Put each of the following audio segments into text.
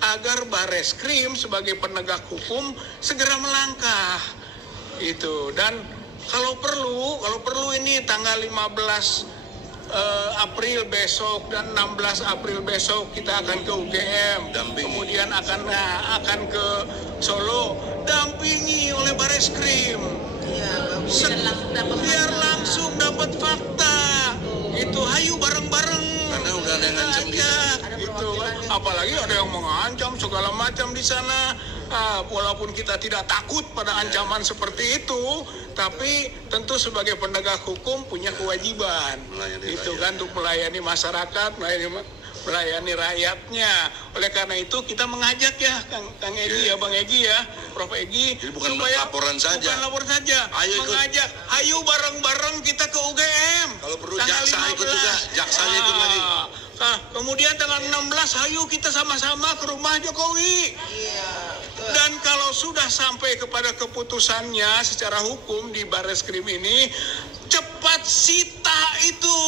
agar Bareskrim sebagai penegak hukum segera melangkah. Itu. Dan kalau perlu ini tanggal 15 April besok dan 16 April besok kita akan ke UGM, kemudian akan ke Solo, dampingi oleh Bareskrim, biar langsung dapat fakta. Itu hayu bareng-bareng. Karena udah ada yang ngancam gitu. Apalagi ada yang mengancam segala macam di sana. Walaupun kita tidak takut pada ancaman seperti itu, tapi tentu sebagai penegak hukum punya kewajiban itu kan untuk melayani masyarakat, melayani rakyatnya. Oleh karena itu kita mengajak ya Kang Egi ya, Bang Egi ya, Prof Egi, jadi bukan laporan saja. Mengajak, ayo bareng-bareng kita ke UGM. Kalau perlu jaksa ikut juga, jaksanya ikut lagi. Nah, kemudian tanggal 16 ayo kita sama-sama ke rumah Jokowi. Dan kalau sudah sampai kepada keputusannya secara hukum di Bareskrim ini, cepat sita itu.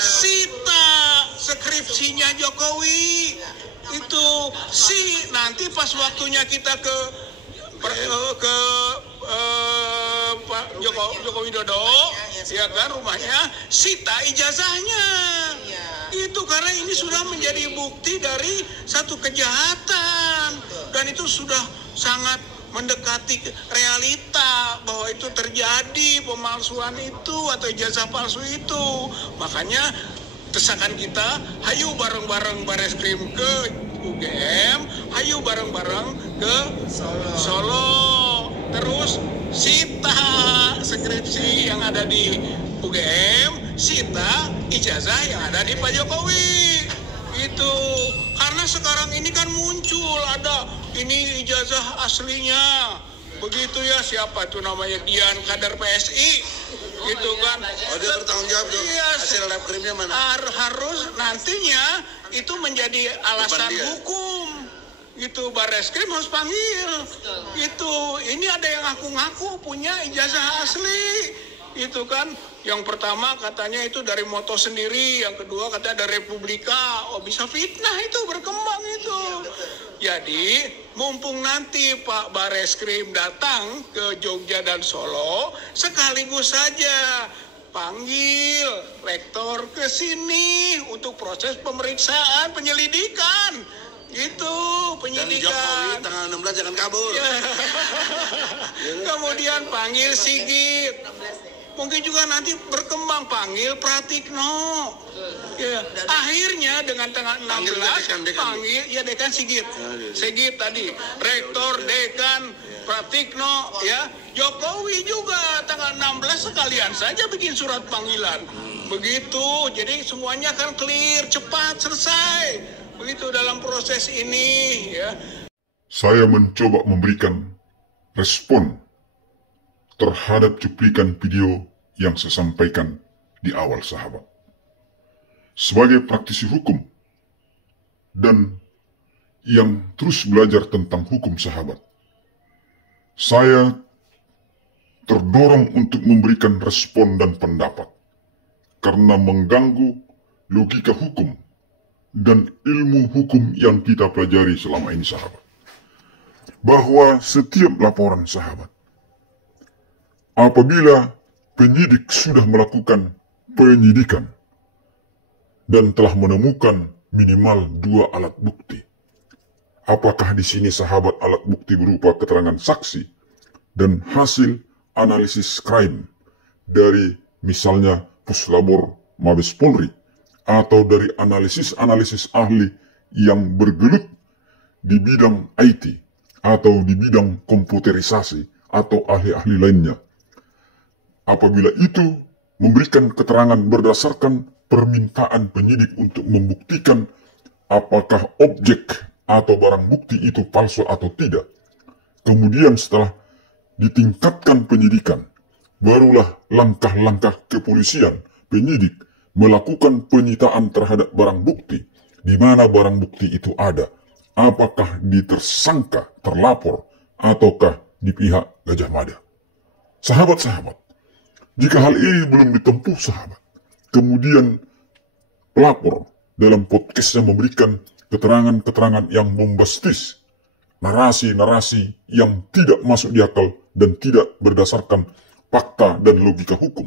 Sita skripsinya Jokowi. Itu nanti pas waktunya kita ke Pak Joko Widodo, ya kan, rumahnya, sita ijazahnya. Itu karena ini sudah menjadi bukti dari satu kejahatan, dan itu sudah sangat mendekati realita bahwa itu terjadi, pemalsuan itu atau ijazah palsu itu. Makanya desakan kita, hayu bareng-bareng Bareskrim ke UGM, hayu bareng-bareng ke Solo. Terus sita skripsi yang ada di UGM, sita ijazah yang ada di Pak Jokowi. Itu karena sekarang ini kan muncul ada ini ijazah aslinya. Begitu ya, siapa itu namanya, Dian, kader PSI. Gitu kan. Oh, dia bertanggung jawab dong. Iya, hasil lab krimnya mana? Harus nantinya itu menjadi alasan hukum. Itu Bareskrim harus panggil. Itu ini ada yang ngaku-ngaku punya ijazah asli. Itu kan, yang pertama katanya itu dari Moto sendiri, yang kedua katanya dari Republika. Oh, bisa fitnah itu, berkembang itu. Jadi mumpung nanti Pak Bareskrim datang ke Jogja dan Solo, sekaligus saja panggil rektor ke sini untuk proses pemeriksaan penyelidikan. Itu penyidikan. Dan Jokowi tanggal 16 jangan kabur. Kemudian panggil Sigit. Mungkin juga nanti berkembang panggil Pratikno. Ya. Akhirnya dengan tanggal 16 panggil ya Dekan Sigit. Sigit tadi, rektor, dekan, Pratikno, ya. Jokowi juga tanggal 16 sekalian saja bikin surat panggilan. Begitu. Jadi semuanya akan clear, cepat, selesai. Begitu dalam proses ini, ya. Saya mencoba memberikan respon terhadap cuplikan video yang saya sampaikan di awal, sahabat. Sebagai praktisi hukum dan yang terus belajar tentang hukum, sahabat, saya terdorong untuk memberikan respon dan pendapat karena mengganggu logika hukum dan ilmu hukum yang kita pelajari selama ini, sahabat. Bahwa setiap laporan, sahabat, apabila penyidik sudah melakukan penyidikan dan telah menemukan minimal 2 alat bukti, apakah di sini, sahabat, alat bukti berupa keterangan saksi dan hasil analisis crime dari misalnya Puslabor Mabes Polri, atau dari analisis ahli yang bergelut di bidang IT atau di bidang komputerisasi atau ahli-ahli lainnya. Apabila itu memberikan keterangan berdasarkan permintaan penyidik untuk membuktikan apakah objek atau barang bukti itu palsu atau tidak, kemudian setelah ditingkatkan penyidikan, barulah langkah-langkah kepolisian, penyidik melakukan penyitaan terhadap barang bukti, di mana barang bukti itu ada, apakah di tersangka, terlapor, ataukah di pihak Gajah Mada. Sahabat-sahabat, jika hal ini belum ditempuh, sahabat, kemudian pelapor dalam podcastnya memberikan keterangan-keterangan yang bombastis, narasi-narasi yang tidak masuk di akal dan tidak berdasarkan fakta dan logika hukum.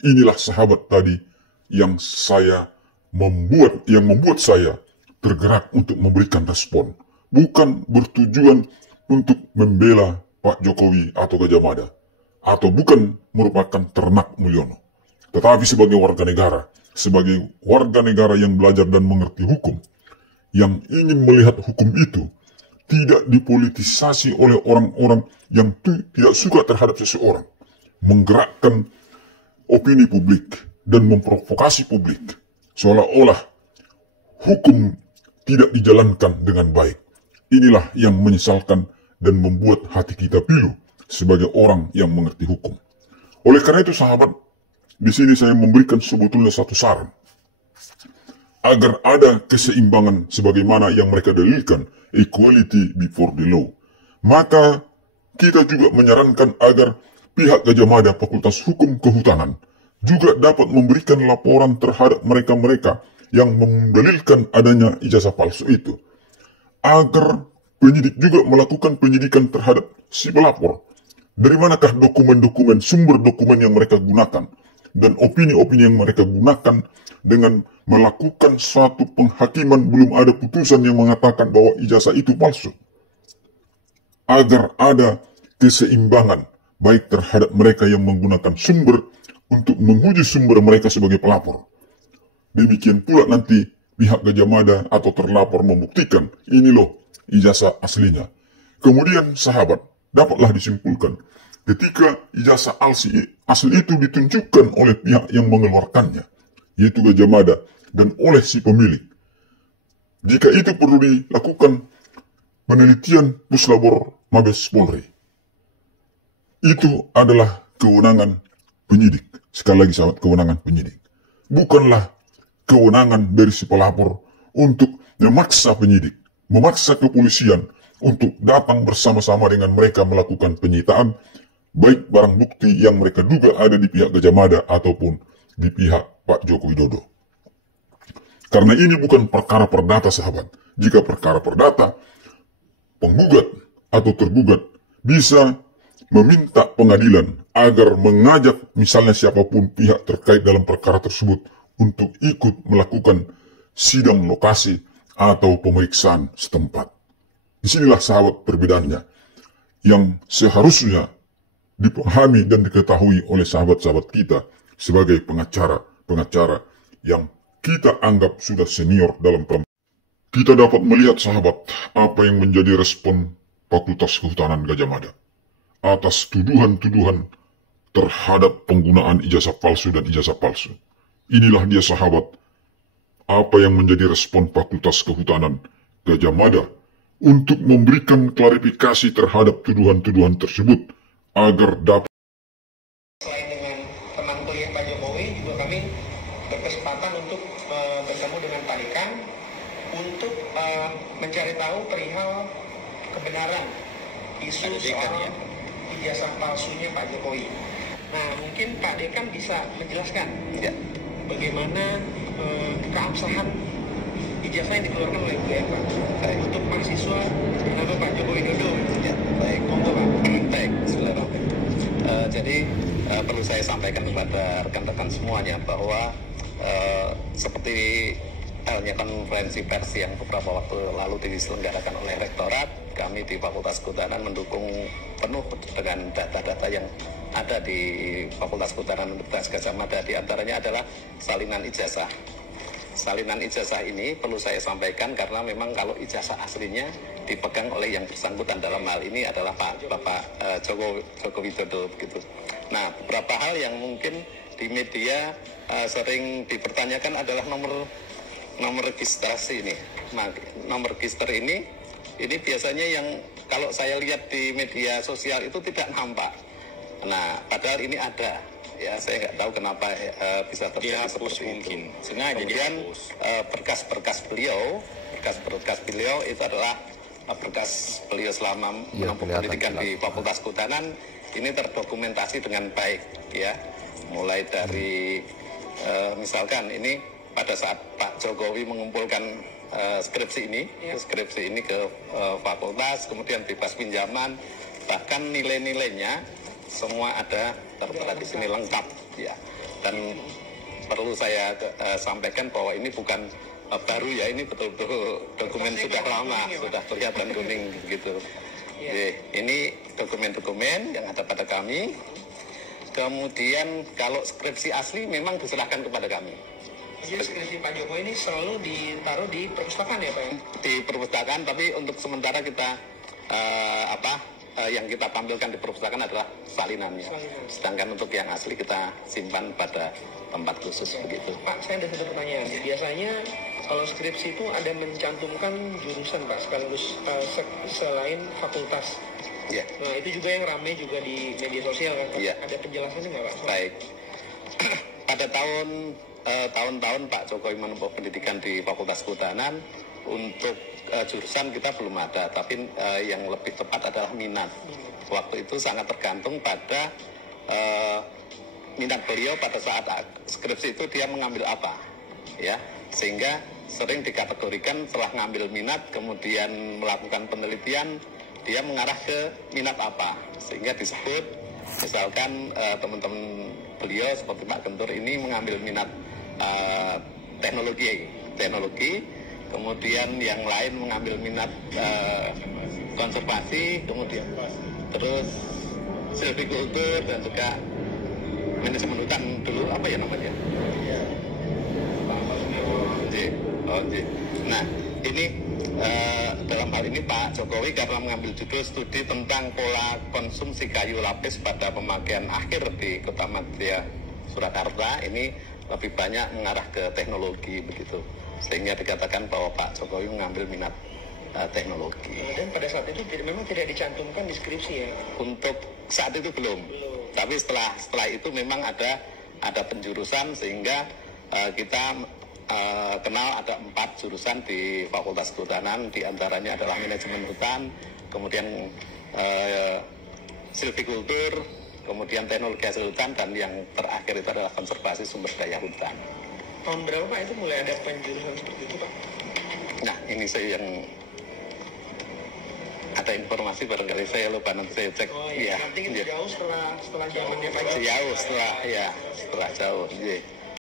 Inilah sahabat tadi yang membuat saya tergerak untuk memberikan respon, bukan bertujuan untuk membela Pak Jokowi atau Gajah Mada, atau bukan merupakan ternak Mulyono, tetapi sebagai warga negara yang belajar dan mengerti hukum, yang ingin melihat hukum itu tidak dipolitisasi oleh orang-orang yang tidak suka terhadap seseorang, menggerakkan opini publik dan memprovokasi publik, seolah-olah hukum tidak dijalankan dengan baik. Inilah yang menyesalkan dan membuat hati kita pilu sebagai orang yang mengerti hukum. Oleh karena itu sahabat, di sini saya memberikan sebetulnya satu saran, agar ada keseimbangan sebagaimana yang mereka dalilkan, equality before the law. Maka kita juga menyarankan agar pihak Gajah Mada Fakultas Hukum Kehutanan juga dapat memberikan laporan terhadap mereka-mereka yang mendalilkan adanya ijazah palsu itu, agar penyidik juga melakukan penyidikan terhadap si pelapor. Dari manakah dokumen-dokumen, sumber dokumen yang mereka gunakan, dan opini-opini yang mereka gunakan dengan melakukan suatu penghakiman belum ada putusan yang mengatakan bahwa ijazah itu palsu. Agar ada keseimbangan baik terhadap mereka yang menggunakan sumber untuk menguji sumber mereka sebagai pelapor. Demikian pula nanti pihak Gajah Mada atau terlapor membuktikan ini loh ijazah aslinya. Kemudian sahabat, dapatlah disimpulkan ketika ijazah asli itu ditunjukkan oleh pihak yang mengeluarkannya, yaitu Gajah Mada, dan oleh si pemilik. Jika itu perlu dilakukan penelitian Puslabor Mabes Polri, itu adalah kewenangan penyidik. Sekali lagi sahabat, kewenangan penyidik. Bukanlah kewenangan dari si pelapor untuk memaksa penyidik, memaksa kepolisian untuk datang bersama-sama dengan mereka melakukan penyitaan, baik barang bukti yang mereka duga ada di pihak Gajah Mada ataupun di pihak Pak Joko Widodo. Karena ini bukan perkara perdata sahabat. Jika perkara perdata, penggugat atau tergugat bisa meminta pengadilan agar mengajak misalnya siapapun pihak terkait dalam perkara tersebut untuk ikut melakukan sidang lokasi atau pemeriksaan setempat. Disinilah sahabat perbedaannya yang seharusnya dipahami dan diketahui oleh sahabat-sahabat kita sebagai pengacara yang kita anggap sudah senior dalam kita dapat melihat sahabat apa yang menjadi respon Fakultas Kehutanan Gajah Mada atas tuduhan-tuduhan terhadap penggunaan ijazah palsu dan ijazah palsu. Inilah dia sahabat apa yang menjadi respon Fakultas Kehutanan Gajah Mada untuk memberikan klarifikasi terhadap tuduhan-tuduhan tersebut agar dapat. Selain dengan teman kuliah Pak Jokowi, juga kami berkesempatan untuk bertemu dengan Pak Dekan untuk mencari tahu perihal kebenaran isu soal ijazah palsunya Pak Jokowi. Nah, mungkin Pak Dekan bisa menjelaskan bagaimana keabsahan ijazah yang dikeluarkan oleh beliau Pak untuk mahasiswa bernama Pak Joko Widodo. Ya, baik, monggo Pak. Baik, bismillahirrahmanirrahim. Jadi perlu saya sampaikan kepada rekan-rekan semuanya bahwa seperti halnya konferensi pers yang beberapa waktu lalu diselenggarakan oleh Rektorat, kami di Fakultas Kehutanan mendukung penuh dengan data-data yang ada di Fakultas Kehutanan Universitas Gajah Mada. Di antaranya adalah salinan ijazah. Salinan ijazah ini perlu saya sampaikan karena memang kalau ijazah aslinya dipegang oleh yang bersangkutan dalam hal ini adalah Bapak Joko Widodo begitu. Nah, beberapa hal yang mungkin di media sering dipertanyakan adalah nomor registrasi ini. Nah, nomor register ini biasanya yang kalau saya lihat di media sosial itu tidak nampak. Nah, padahal ini ada. Ya, saya nggak tahu kenapa bisa terjadi seperti mungkin. Itu. Kemudian berkas-berkas beliau itu adalah berkas beliau selama menempuh pendidikan di Fakultas Kehutanan ini terdokumentasi dengan baik, ya. Mulai dari misalkan ini pada saat Pak Jokowi mengumpulkan skripsi ini ke fakultas, kemudian bebas pinjaman, bahkan nilai-nilainya semua ada tertera di sini lengkap ya. Dan perlu saya sampaikan bahwa ini bukan baru ya, ini betul-betul dokumen sudah lama, sudah kelihatan kuning gitu. Ini dokumen-dokumen yang ada pada kami. Kemudian kalau skripsi asli memang diserahkan kepada kami. Jadi skripsi Pak Jokowi ini selalu ditaruh di perpustakaan ya Pak ya? Di perpustakaan, tapi untuk sementara kita yang kita tampilkan di perpustakaan adalah salinannya. Sedangkan untuk yang asli kita simpan pada tempat khusus begitu. Pak, saya ada satu pertanyaan. Biasanya kalau skripsi itu ada mencantumkan jurusan Pak sekaligus selain fakultas. Ya. Nah itu juga yang ramai juga di media sosial kan Pak? Ya. Ada penjelasannya nggak Pak? Baik. Pada tahun-tahun Pak Jokowi menempuh pendidikan di Fakultas Kehutanan, untuk jurusan kita belum ada, tapi yang lebih tepat adalah minat. Waktu itu sangat tergantung pada minat beliau pada saat skripsi itu dia mengambil apa, ya, sehingga sering dikategorikan setelah ngambil minat kemudian melakukan penelitian dia mengarah ke minat apa, sehingga disebut misalkan teman-teman beliau seperti Pak Gentur ini mengambil minat teknologi, kemudian yang lain mengambil minat konservasi, kemudian terus silvikultur dan juga manajemen hutan dulu apa ya namanya? Nah ini dalam hal ini Pak Jokowi karena mengambil judul studi tentang pola konsumsi kayu lapis pada pemakaian akhir di Kota Madya Surakarta, ini lebih banyak mengarah ke teknologi begitu, sehingga dikatakan bahwa Pak Jokowi mengambil minat teknologi. Dan pada saat itu memang tidak dicantumkan di skripsi ya? Untuk saat itu belum. Tapi setelah itu memang ada penjurusan, sehingga kita kenal ada 4 jurusan di Fakultas Kehutanan, diantaranya adalah manajemen hutan, kemudian silvikultur, kemudian teknologi hasil hutan, dan yang terakhir itu adalah konservasi sumber daya hutan. Tahun berapa Pak itu mulai ada penjurusan seperti itu Pak? Nah ini saya yang ada informasi, barangkali saya lupa, nanti saya cek. Oh iya, nanti jauh setelah zamannya Pak Jokowi. Jauh setelah jauh.